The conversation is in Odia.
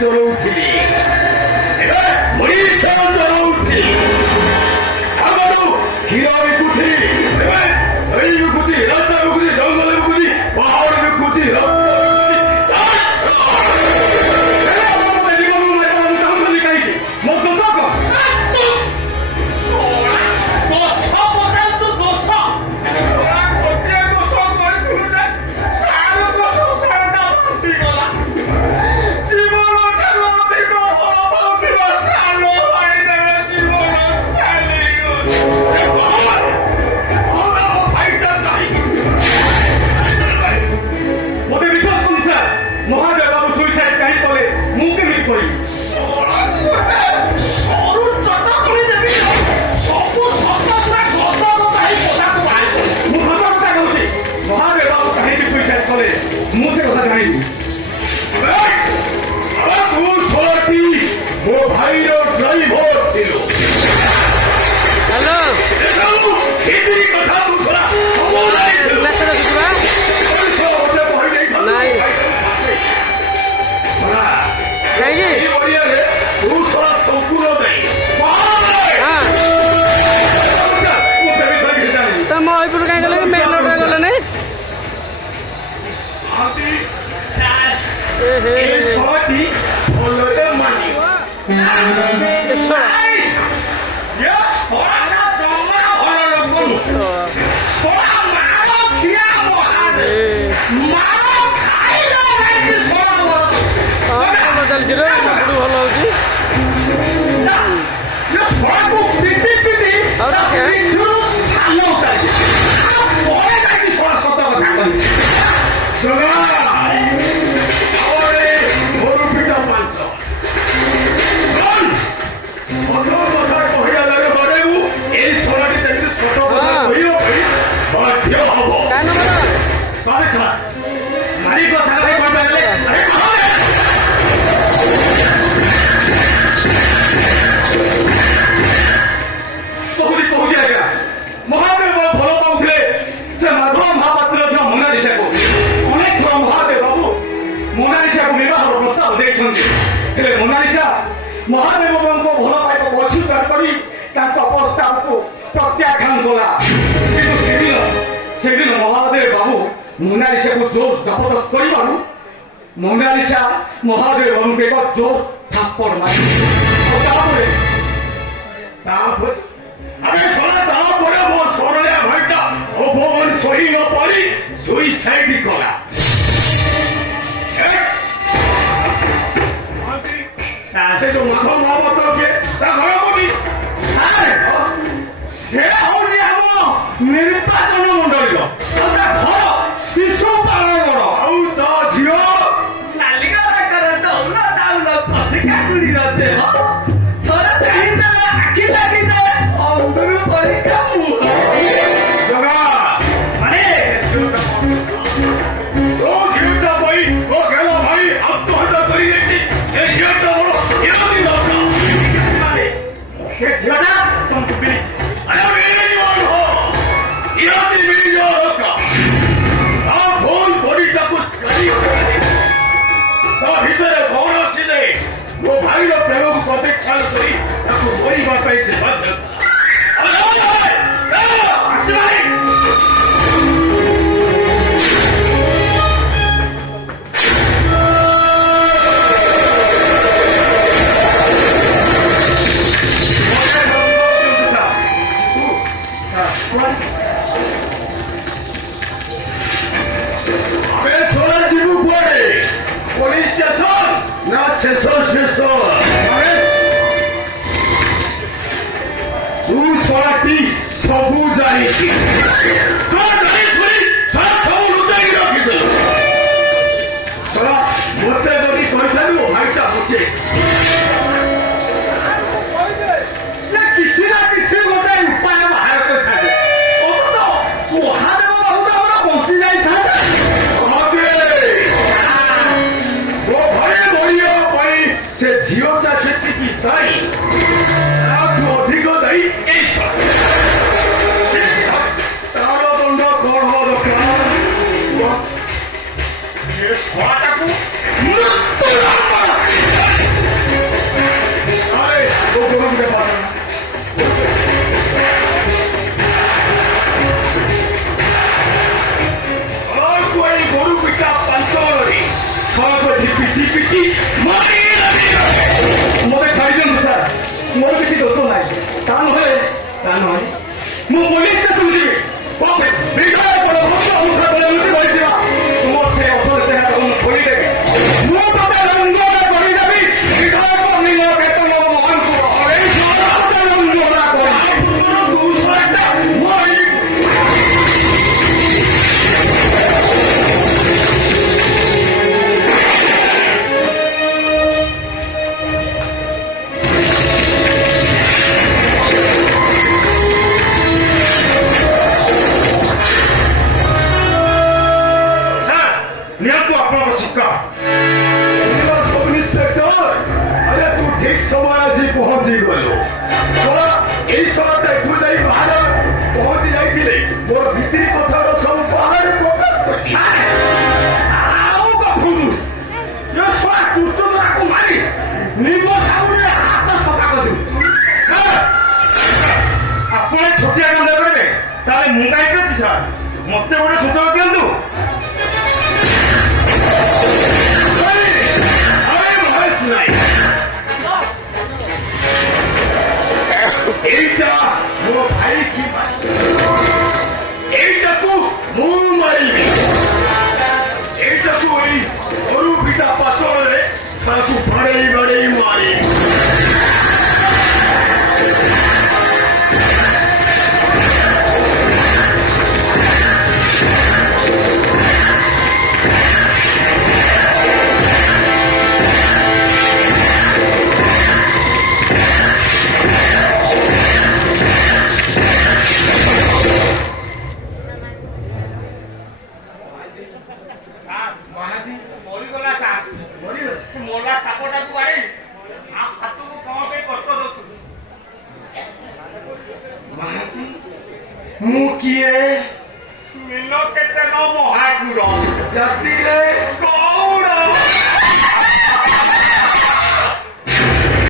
ଚଳଉଥିଲି ଏବେ ମଣିଷ ଚଳଉଛି। ଆଗରୁ କ୍ଷୀର ବିକୁଥିଲି ଏବେ ଏଇ ବିକୁଛି, ରାସ୍ତା ବିକୁଛି, ଜଙ୍ଗଲ ବିକୁଛି, ପାହାଡ଼ ବିକୁଛି, ମହାଦେବ ବାବୁଙ୍କ ଭଲ ପାଇବାକୁ ଅସ୍ୱୀକାର କରି ତାଙ୍କ ପ୍ରସ୍ତାବକୁ ପ୍ରତ୍ୟାଖ୍ୟାନ କଲା। କିନ୍ତୁ ସେଦିନ ମହାଦେବ ବାବୁ ମୋନାଲିସାକୁ ଜୋର ଜବରଦସ୍ତ କରିବାରୁ ମୋନାଲିସା ମହାଦେବ ବାବୁଙ୍କୁ ଏକ ଜୋର ଥାପ୍ପଡ଼ ମାରିଲା। ତାପରେ ମୋ ସରଳିଆ ଭାଇଟା ଅପମାନ ସହି ନ ପାରି ସୁଇସାଇଡ୍ କଲା। ସେ ଯୋଉ ମାଧବ ମହାପାତ୍ର କିଏ ତା ଘର କୋଉଠି? ସେ ହଉଛି ଆମ ନିର୍ବାଚନ ମଣ୍ଡଳୀର, ଆଉ ତା ଘର ଶିଶୁ ପାଳଗଡ଼। ଆଉ ତା ଝିଅ ନାଲିକା ବେକରେ ଡଉଲ ଡାଉଲ କଷି କାକୁଡ଼ିର ଦେହ, ଥରେ ଚାହିଁଦେଲେ ଆଖି ଲାଗିଯାଏ ଅଙ୍ଗୁରୁ ପରିକା ମୁହଁ। ଜଗା ମାନେ ଯୋଉ ଝିଅଟା ପାଇଁ ଓ ଖେଳ ଭାଇ ଆତ୍ମହତ୍ୟା କରିଯାଇଛି, ସେ ଝିଅଟା ସେ ଝିଅଟା ତମକୁ ମିଳିଛି। ତା ଭିତରେ କଣ ଅଛି ଯେ ମୋ ଭାଇର ପ୍ରେମକୁ ପ୍ରତ୍ୟାଖ୍ୟାନ କରି ତାକୁ ମରିବା ପାଇଁ ସେ ବାଧ୍ୟ ଶେଷ ତୁ ଶଳାଟି ସବୁ ଜାଣିଛି, ସବୁ ଲୁଚାଇ ରଖିଥିଲୁ। ଶଳା ମତେ ଯଦି କହିଥାନ୍ତି ମୋ ଭାଇଟା ବଞ୍ଚେ, କିଛି ନା କିଛି ଗୋଟେ ଉପାୟ ବାହାର କରିଥାନ୍ତି। ମହାଦେବ ବାବୁ ଆମର ବଞ୍ଚି ଯାଇଥାନ୍ତେ। ମୋ ଭାଇ ମରିବା ପାଇଁ ସେ ଝିଅଟା ସେତିକି ଦାୟୀ, ତାଠୁ ଅଧିକ ଦାୟୀ ଏଇ ତାର ଦଣ୍ଡ କଣ ହବା ଦରକାର? ଏ ଛୁଆଟାକୁ ମୁକିଏ ମିନ କେତେ ନ ମହାକୁର ଜାତିରେ ଗୌଡ଼